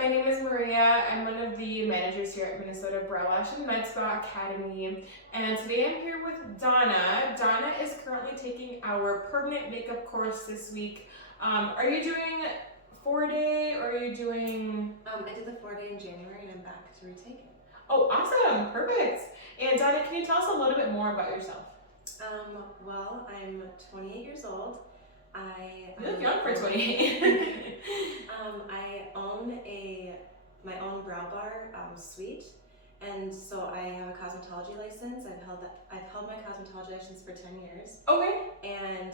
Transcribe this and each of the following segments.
my name is Maria. I'm one of the managers here at Minnesota Brow Lash and Medspa Academy. And today I'm here with Donna. Donna is currently taking our permanent makeup course this week. Are you doing 4-day or are you doing... I did the 4-day in January and I'm back to retake it. Oh, awesome. Perfect. And Donna, can you tell us a little bit more about yourself? Well, I'm 28 years old. You look young for 28. I own my own brow bar suite, and so I have a cosmetology license. I've held my cosmetology license for 10 years. Okay. And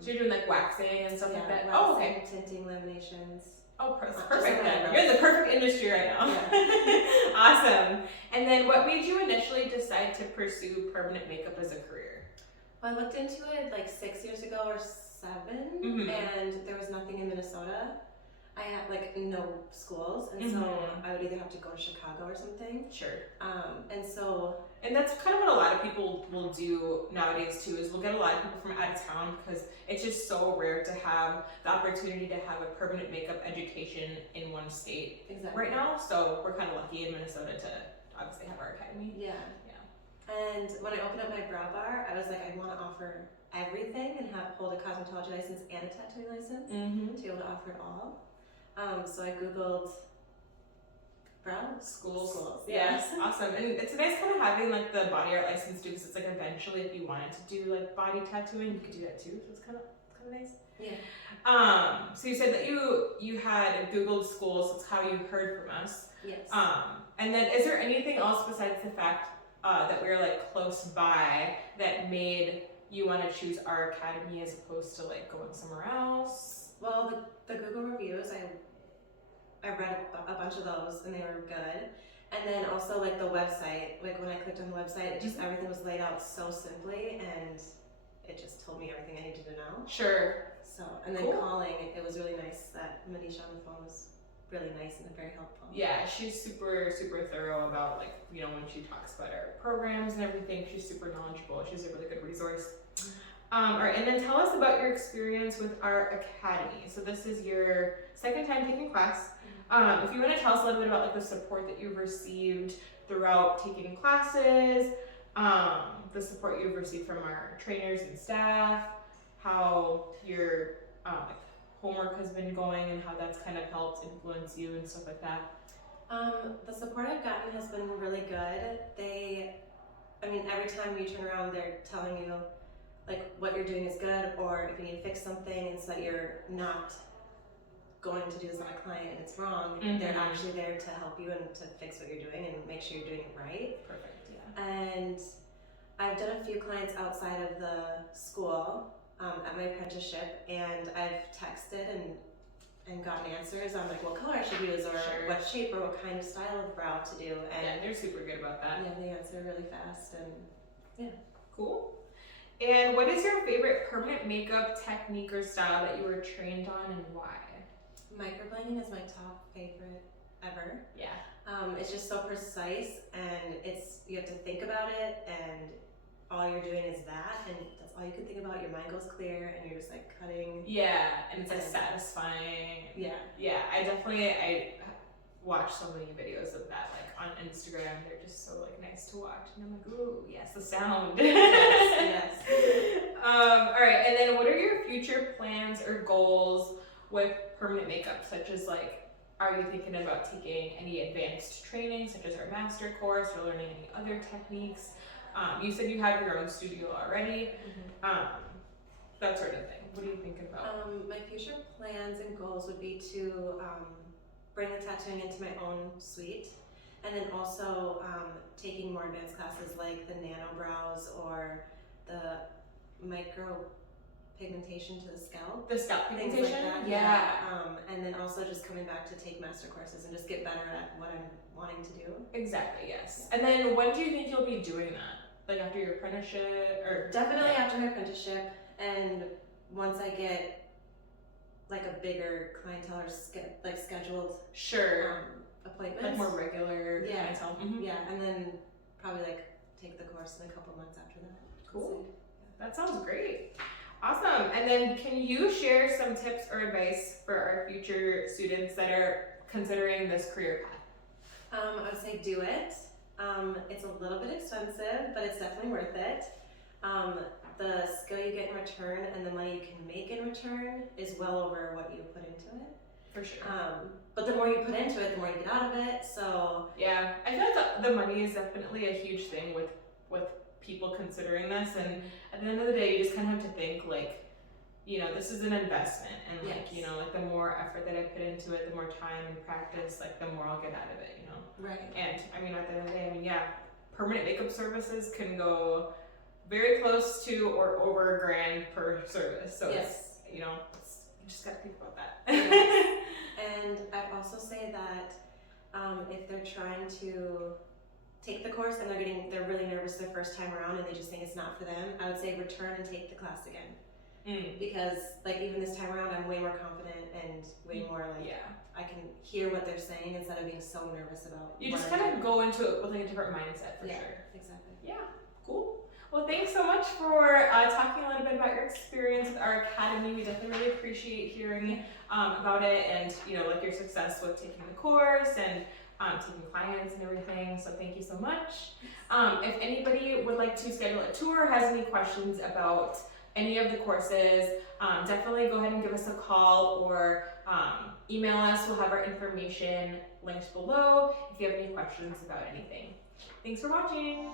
so you're doing like waxing and stuff like that? Waxing, oh, okay. Tinting, laminations. Oh, perfect then. You're in the perfect industry right now. Yeah. Awesome. And then what made you initially decide to pursue permanent makeup as a career? Well, I looked into it like 6 years ago or 7, and there was nothing in Minnesota. I had like no schools, and so I would either have to go to Chicago or something. Sure. And that's kind of what a lot of people will do nowadays too, is we'll get a lot of people from out of town because it's just so rare to have the opportunity to have a permanent makeup education in one state right now. So we're kind of lucky in Minnesota to obviously have our academy. Yeah. And when I opened up my brow bar, I was like, I want to offer everything and hold a cosmetology license and a tattooing license to be able to offer it all. So I Googled brow schools. Yes, awesome. And it's nice kind of having like the body art license too, because it's like eventually if you wanted to do like body tattooing, you could do that too. So it's kind of nice. Yeah. So you said that you had Googled schools. That's how you heard from us. Yes. And then is there anything else besides the fact that we were like close by that made you want to choose our academy as opposed to like going somewhere else? Well, the Google reviews, I read a bunch of those and they were good. And then also like the website, like when I clicked on the website, it just everything was laid out so simply and it just told me everything I needed to know. Sure. So, and then calling, it was really nice that Manisha on the phone was really nice and very helpful. Yeah, she's super thorough about like, you know, when she talks about our programs and everything, she's super knowledgeable. She's a really good resource. All right, and then tell us about your experience with our academy. So this is your second time taking class. If you want to tell us a little bit about like the support that you've received throughout taking classes, the support you've received from our trainers and staff, how your like homework has been going and how that's kind of helped influence you and stuff like that. The support I've gotten has been really good. Every time you turn around, they're telling you like what you're doing is good, or if you need to fix something, and so that you're not going to do this on a client and it's wrong. They're actually there to help you and to fix what you're doing and make sure you're doing it right. Perfect. Yeah. And I've done a few clients outside of the school at my apprenticeship, and I've texted and gotten answers on like what color I should use, or what shape or what kind of style of brow to do. And yeah, they're super good about that. Yeah, they answer really fast, and yeah. Cool. And what is your favorite permanent makeup technique or style that you were trained on, and why? Microblading is my top favorite ever. Yeah. It's just so precise, and you have to think about it, and all you're doing is that, and that's all you can think about. Your mind goes clear, and you're just like cutting. Yeah, and it's like satisfying. Yeah. Yeah, I watch so many videos of that, like on Instagram. They're just so like nice to watch, and I'm like, ooh, yes, the sound. Yes. All right, and then what are your future plans or goals with permanent makeup, such as like, are you thinking about taking any advanced training, such as our master course, or learning any other techniques? You said you have your own studio already, that sort of thing. What are you thinking about? My future plans and goals would be to bring the tattooing into my own suite, and then also taking more advanced classes like the nano brows or the micro pigmentation to the scalp. The scalp pigmentation? Like that. Yeah. And then also just coming back to take master courses and just get better at what I'm wanting to do. Exactly, yes. Yeah. And then when do you think you'll be doing that? Like after your apprenticeship, or? Definitely after my apprenticeship, and once I get like a bigger clientele or scheduled appointments. Like more regular clientele. Yeah, and then probably like take the course in a couple months after that. Cool. That sounds great. Awesome. And then can you share some tips or advice for our future students that are considering this career path? I would say do it. It's a little bit expensive, but it's definitely worth it. The skill you get in return and the money you can make in return is well over what you put into it. For sure. But the more you put into it, the more you get out of it. So yeah, I feel like the money is definitely a huge thing with people considering this, and at the end of the day, you just kind of have to think like, you know, this is an investment, and like, Yes. you know, like the more effort that I put into it, the more time and practice, like the more I'll get out of it, you know. right. And I mean, at the end of the day, I mean, yeah, permanent makeup services can go very close to or over $1,000 per service. So Yes. it's, you know, you just gotta think about that. And I'd also say that if they're trying to take the course and they're really nervous their first time around and they just think it's not for them, I would say return and take the class again. Because like even this time around, I'm way more confident and way more like, yeah. I can hear what they're saying instead of being so nervous about. You just kind of go into it with like a different mindset for yeah, sure. exactly. Yeah, cool. Well, thanks so much for talking a little bit about your experience with our academy. We definitely really appreciate hearing about it, and you know, like your success with taking the course and taking clients and everything. So thank you so much. If anybody would like to schedule a tour, has any questions about any of the courses, definitely go ahead and give us a call or email us. We'll have our information linked below if you have any questions about anything. Thanks for watching.